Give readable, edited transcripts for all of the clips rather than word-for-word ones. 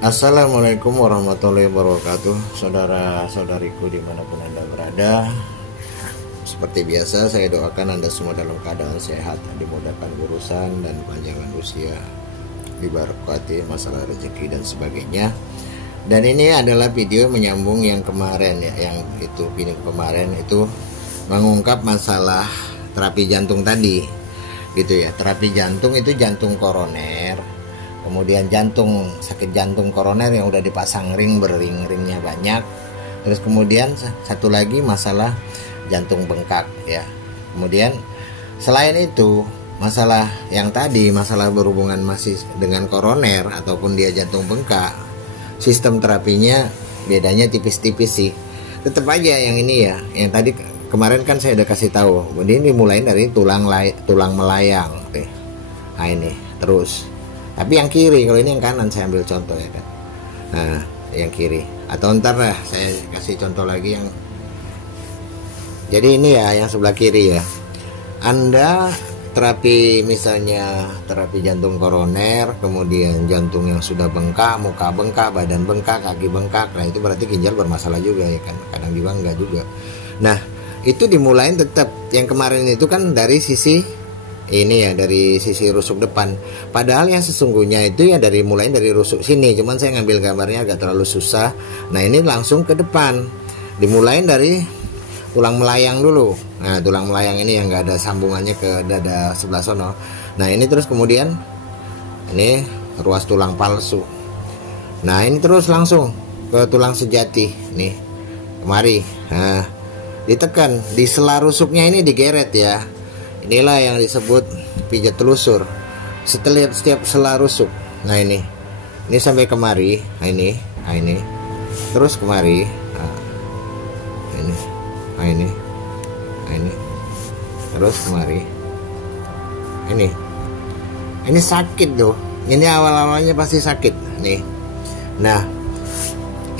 Assalamualaikum warahmatullahi wabarakatuh, saudara-saudariku dimanapun Anda berada. Seperti biasa, saya doakan Anda semua dalam keadaan sehat, dimudahkan urusan dan panjangan usia, diberkati masalah rezeki dan sebagainya. Dan ini adalah video menyambung yang kemarin ya, yang itu video kemarin itu mengungkap masalah terapi jantung tadi, gitu ya. Terapi jantung itu jantung koroner, kemudian sakit jantung koroner yang udah dipasang ring, ringnya banyak. Terus kemudian satu lagi masalah jantung bengkak ya. Kemudian selain itu masalah yang tadi, masalah berhubungan masih dengan koroner ataupun dia jantung bengkak, sistem terapinya bedanya tipis-tipis sih. Tetap aja yang ini ya, yang tadi kemarin kan saya udah kasih tahu, ini dimulai dari tulang melayang. Nah ini terus. Tapi yang kiri, kalau ini yang kanan saya ambil contoh ya kan. Nah, yang kiri. Atau ntar lah saya kasih contoh lagi yang. Jadi ini ya yang sebelah kiri ya. Anda terapi misalnya terapi jantung koroner, kemudian jantung yang sudah bengkak, muka bengkak, badan bengkak, kaki bengkak. Nah, itu berarti ginjal bermasalah juga ya kan. Kadang juga enggak juga. Nah, itu dimulai tetap yang kemarin itu kan dari sisi ini ya, dari sisi rusuk depan. Padahal yang sesungguhnya itu ya mulai dari rusuk sini. Cuman saya ngambil gambarnya agak terlalu susah. Nah ini langsung ke depan. Dimulai dari tulang melayang dulu. Nah tulang melayang ini yang nggak ada sambungannya ke dada sebelah sono. Nah ini terus kemudian ini ruas tulang palsu. Nah ini terus langsung ke tulang sejati. Nih kemari. Nah ditekan di sela rusuknya ini digeret ya. Inilah yang disebut pijat telusur setiap sela rusuk. Nah ini sampai kemari. Nah ini terus kemari. Nah ini terus kemari. Ini sakit tuh. Ini awal-awalnya pasti sakit nih. Nah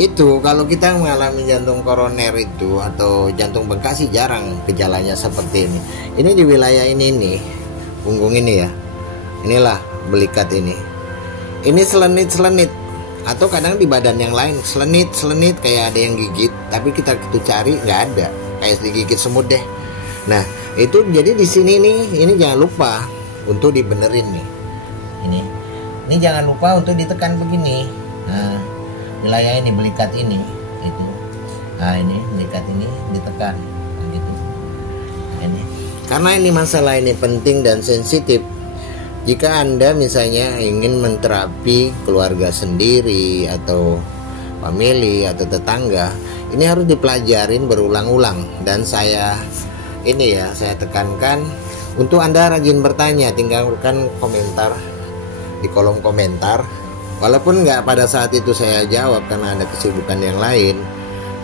itu kalau kita mengalami jantung koroner itu atau jantung bengkak sih jarang gejalanya seperti ini. Ini di wilayah ini nih, punggung ini ya. Inilah belikat ini. Ini selenit-selenit atau kadang di badan yang lain selenit-selenit kayak ada yang gigit, tapi kita cari nggak ada, kayak digigit semut deh. Nah, itu jadi di sini nih, ini jangan lupa untuk dibenerin nih. Ini jangan lupa untuk ditekan begini. Nah, wilayah ini belikat ini itu. Nah ini belikat ini ditekan gitu. Ini karena ini masalah ini penting dan sensitif. Jika Anda misalnya ingin menterapi keluarga sendiri atau family atau tetangga, ini harus dipelajarin berulang-ulang. Dan saya tekankan untuk Anda rajin bertanya, tinggalkan komentar di kolom komentar. Walaupun nggak pada saat itu saya jawab karena ada kesibukan yang lain,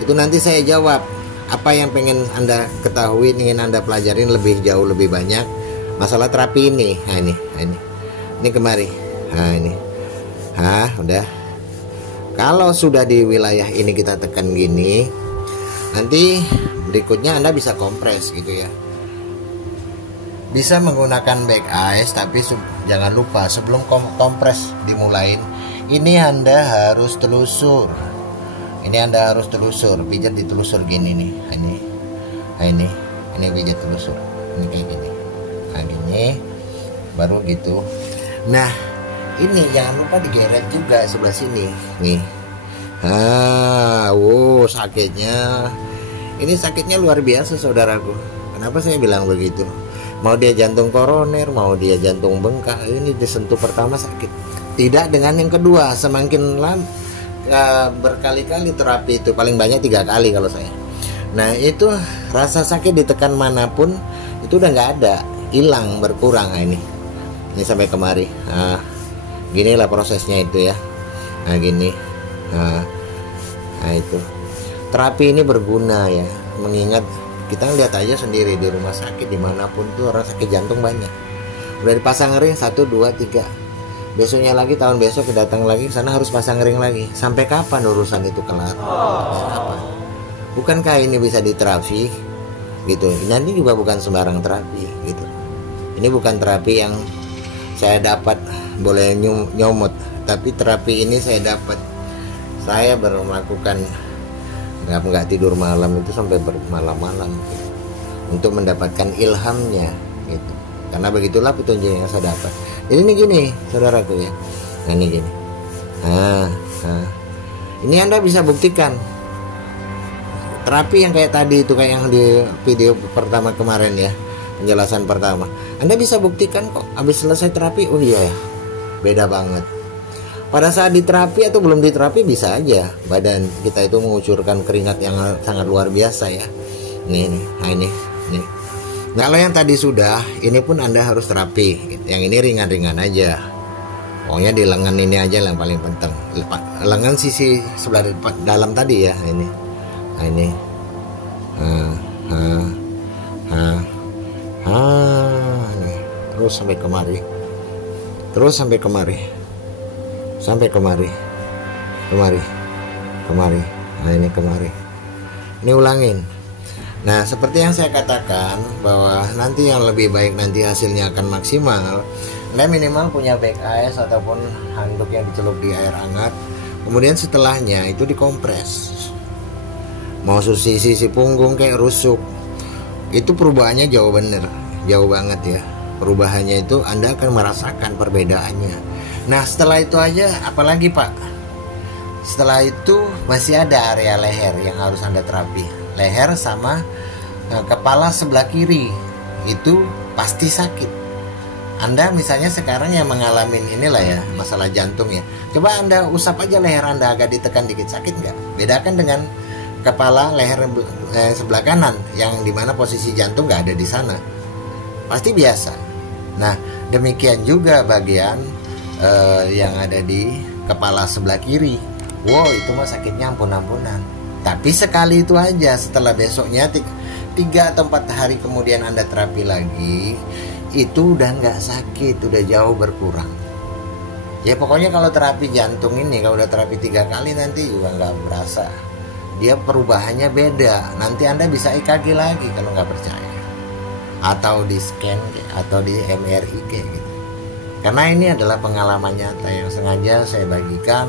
itu nanti saya jawab apa yang pengen Anda ketahui, ingin Anda pelajarin lebih jauh, lebih banyak masalah terapi ini. Nah ini kemari. Nah ini, udah. Kalau sudah di wilayah ini kita tekan gini, nanti berikutnya Anda bisa kompres gitu ya. Bisa menggunakan back ice, tapi jangan lupa sebelum kompres dimulain, ini Anda harus telusur. Pijat ditelusur gini nih. Ini pijat telusur. Ini kayak gini. Nah, gini baru gitu. Nah, ini jangan lupa digeret juga sebelah sini. Nih. Sakitnya. Ini sakitnya luar biasa saudaraku. Kenapa saya bilang begitu? Mau dia jantung koroner, mau dia jantung bengkak, ini disentuh pertama sakit. Tidak dengan yang kedua, semakin lama berkali-kali terapi itu, paling banyak 3 kali kalau saya. Nah itu rasa sakit ditekan manapun itu udah nggak ada, hilang, berkurang. Nah, ini sampai kemari. Nah, ginilah prosesnya itu ya. Nah gini. Nah itu terapi ini berguna ya, mengingat kita lihat aja sendiri di rumah sakit dimanapun tuh orang sakit jantung banyak. Udah dipasang ring 1, 2, 3. Besoknya lagi, tahun besok datang lagi sana harus pasang ring lagi. Sampai kapan urusan itu kelar? Kapan? Bukankah ini bisa diterapi gitu? Nanti juga bukan sembarang terapi gitu. Ini bukan terapi yang saya dapat boleh nyomot tapi terapi ini saya dapat. Saya baru melakukan nggak tidur malam itu sampai bermalam-malam untuk mendapatkan ilhamnya gitu. Karena begitulah petunjuk yang saya dapat. Jadi ini gini saudaraku ya. Nah ini gini. Ini Anda bisa buktikan. Terapi yang kayak tadi itu, kayak yang di video pertama kemarin ya, penjelasan pertama. Anda bisa buktikan kok habis selesai terapi, oh iya ya, beda banget. Pada saat diterapi atau belum diterapi bisa aja badan kita itu mengucurkan keringat yang sangat luar biasa ya. Nih. Nah, kalau yang tadi sudah, ini pun Anda harus terapi. Yang ini ringan-ringan aja. Pokoknya di lengan ini aja yang paling penting. Lengan sisi sebelah dalam tadi ya ini. Nah, ini. Nih. Terus sampai kemari. Sampai kemari. Nah, ini kemari. Ini ulangin. Nah, seperti yang saya katakan bahwa nanti yang lebih baik nanti hasilnya akan maksimal. Anda minimal punya back ice ataupun handuk yang dicelup di air hangat. Kemudian setelahnya itu dikompres. Mau sisi punggung kayak rusuk. Itu perubahannya jauh banget ya. Perubahannya itu Anda akan merasakan perbedaannya. Nah, setelah itu aja apalagi Pak? Setelah itu masih ada area leher yang harus Anda terapi. Leher sama kepala sebelah kiri itu pasti sakit. Anda misalnya sekarang yang mengalami inilah ya, masalah jantung ya. Coba Anda usap aja leher Anda agak ditekan dikit, sakit nggak? Bedakan dengan kepala leher sebelah kanan yang dimana posisi jantung nggak ada di sana, pasti biasa. Nah, demikian juga bagian yang ada di kepala sebelah kiri. Wow, itu mah sakitnya ampun-ampunan. Tapi sekali itu aja. Setelah besoknya 3 atau 4 hari kemudian Anda terapi lagi, itu udah nggak sakit, udah jauh berkurang. Ya pokoknya kalau terapi jantung ini, kalau udah terapi 3 kali nanti juga nggak berasa. Dia perubahannya beda. Nanti Anda bisa EKG lagi kalau nggak percaya, atau di scan atau di MRI kayak gitu. Karena ini adalah pengalaman nyata yang sengaja saya bagikan.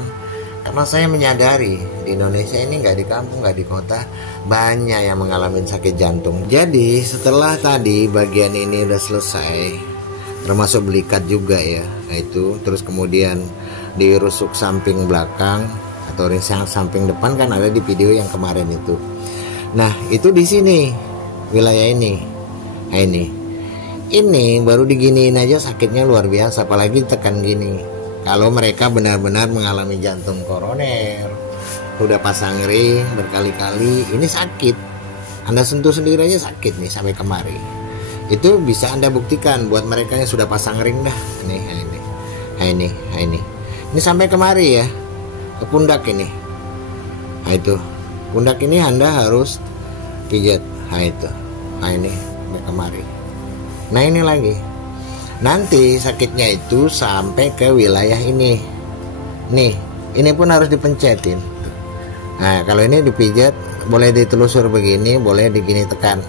Karena saya menyadari di Indonesia ini nggak di kampung, nggak di kota, banyak yang mengalami sakit jantung. Jadi setelah tadi bagian ini udah selesai, termasuk belikat juga ya, itu terus kemudian dirusuk samping belakang atau ringsang samping depan kan ada di video yang kemarin itu. Nah itu di sini wilayah ini. Nah ini baru diginiin aja sakitnya luar biasa, apalagi tekan gini. Kalau mereka benar-benar mengalami jantung koroner, udah pasang ring berkali-kali, ini sakit. Anda sentuh sendiri aja sakit nih sampai kemari. Itu bisa Anda buktikan buat mereka yang sudah pasang ring dah. Ini sampai kemari ya, ke pundak ini. Nah itu, pundak ini Anda harus pijat. Nah itu, nah ini sampai kemari. Nah ini lagi. Nanti sakitnya itu sampai ke wilayah ini. Nih, ini pun harus dipencetin. Nah, kalau ini dipijat, boleh ditelusur begini, boleh digini tekan.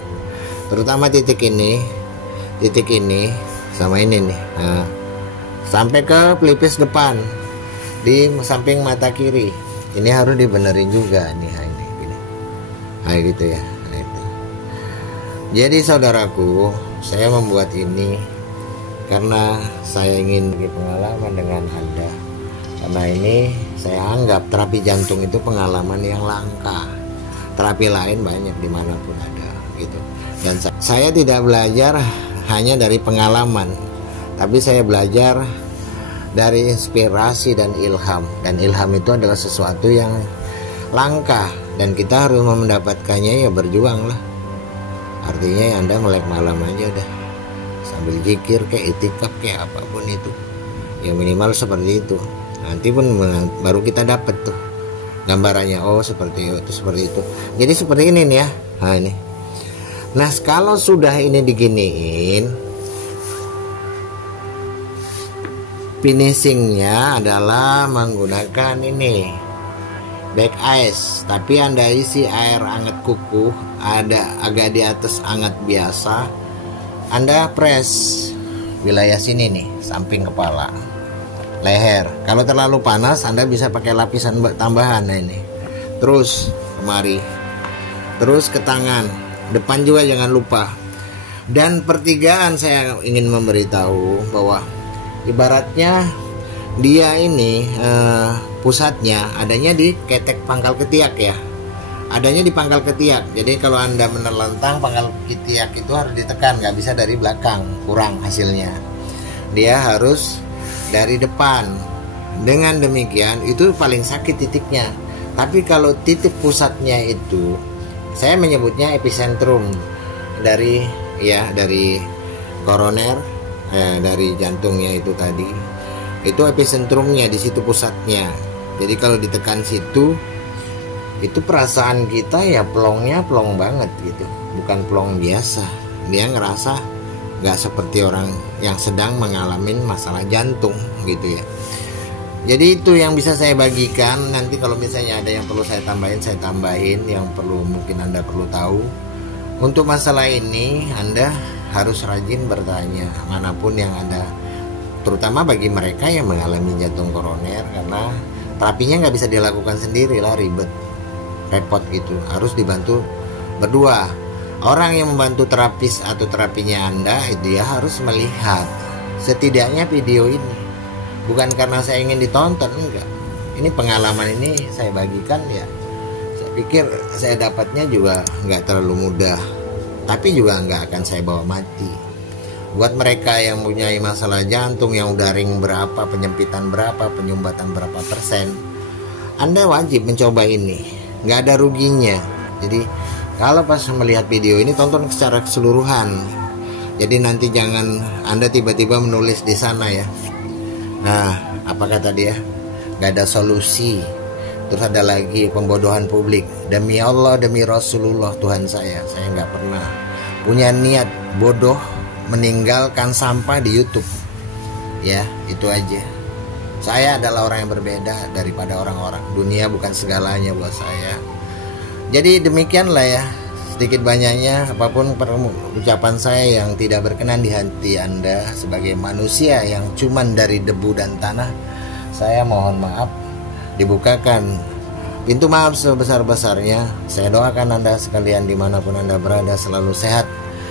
Terutama titik ini sama ini nih. Nah, sampai ke pelipis depan di samping mata kiri. Ini harus dibenerin juga nih, ini gini. Nah, gitu ya. Nah, itu. Jadi saudaraku, saya membuat ini karena saya ingin bagi pengalaman dengan Anda. Karena ini saya anggap terapi jantung itu pengalaman yang langka. Terapi lain banyak dimanapun ada gitu. Dan saya tidak belajar hanya dari pengalaman, tapi saya belajar dari inspirasi dan ilham. Dan ilham itu adalah sesuatu yang langka dan kita harus mendapatkannya ya berjuang lah. Artinya ya Anda melek malam aja dah, sambil zikir kayak itikaf kayak apapun itu ya, minimal seperti itu. Nanti pun baru kita dapat tuh gambarannya, oh seperti itu. Jadi seperti ini nih ya. Nah ini, nah kalau sudah ini diginiin, finishingnya adalah menggunakan ini back ice, tapi Anda isi air hangat kukuh, ada agak di atas hangat biasa. Anda press wilayah sini nih, samping kepala. leher. Kalau terlalu panas Anda bisa pakai lapisan tambahan. Nah ini. Terus kemari. Terus ke tangan. Depan juga jangan lupa. Dan pertigaan saya ingin memberitahu bahwa ibaratnya dia ini pusatnya adanya di ketek pangkal ketiak ya. Adanya di pangkal ketiak. Jadi kalau Anda menerlentang, pangkal ketiak itu harus ditekan, nggak bisa dari belakang, kurang hasilnya. Dia harus dari depan. Dengan demikian itu paling sakit titiknya. Tapi kalau titik pusatnya itu, saya menyebutnya epicentrum dari koroner, dari jantungnya itu tadi. Itu epicentrumnya, di situ pusatnya. Jadi kalau ditekan situ, itu perasaan kita ya plongnya plong banget gitu, bukan plong biasa. Dia ngerasa nggak seperti orang yang sedang mengalami masalah jantung gitu ya. Jadi itu yang bisa saya bagikan. Nanti kalau misalnya ada yang perlu saya tambahin, yang perlu mungkin Anda perlu tahu. Untuk masalah ini Anda harus rajin bertanya manapun yang Anda, terutama bagi mereka yang mengalami jantung koroner, karena terapinya nggak bisa dilakukan sendiri lah, ribet, repot gitu, harus dibantu berdua. Orang yang membantu terapis atau terapinya Anda itu ya harus melihat setidaknya video ini, bukan karena saya ingin ditonton, enggak. Ini pengalaman ini saya bagikan ya. Saya pikir saya dapatnya juga nggak terlalu mudah, tapi juga nggak akan saya bawa mati. Buat mereka yang punya masalah jantung, yang udah ring berapa, penyempitan berapa, penyumbatan berapa persen, Anda wajib mencoba ini, nggak ada ruginya. Jadi kalau pas melihat video ini tonton secara keseluruhan. Jadi nanti jangan Anda tiba-tiba menulis di sana ya. Nah, apa kata dia? Nggak ada solusi. Terus ada lagi pembodohan publik. Demi Allah, demi Rasulullah Tuhan saya nggak pernah punya niat bodoh meninggalkan sampah di YouTube. Ya, itu aja. Saya adalah orang yang berbeda daripada orang-orang. Dunia bukan segalanya buat saya. Jadi demikianlah ya, sedikit banyaknya apapun ucapan saya yang tidak berkenan di hati Anda sebagai manusia yang cuman dari debu dan tanah, saya mohon maaf. Dibukakan pintu maaf sebesar-besarnya. Saya doakan Anda sekalian dimanapun Anda berada selalu sehat,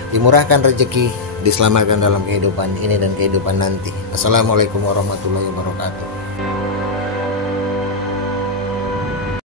dimurahkan rezeki, diselamatkan dalam kehidupan ini dan kehidupan nanti. Assalamualaikum warahmatullahi wabarakatuh.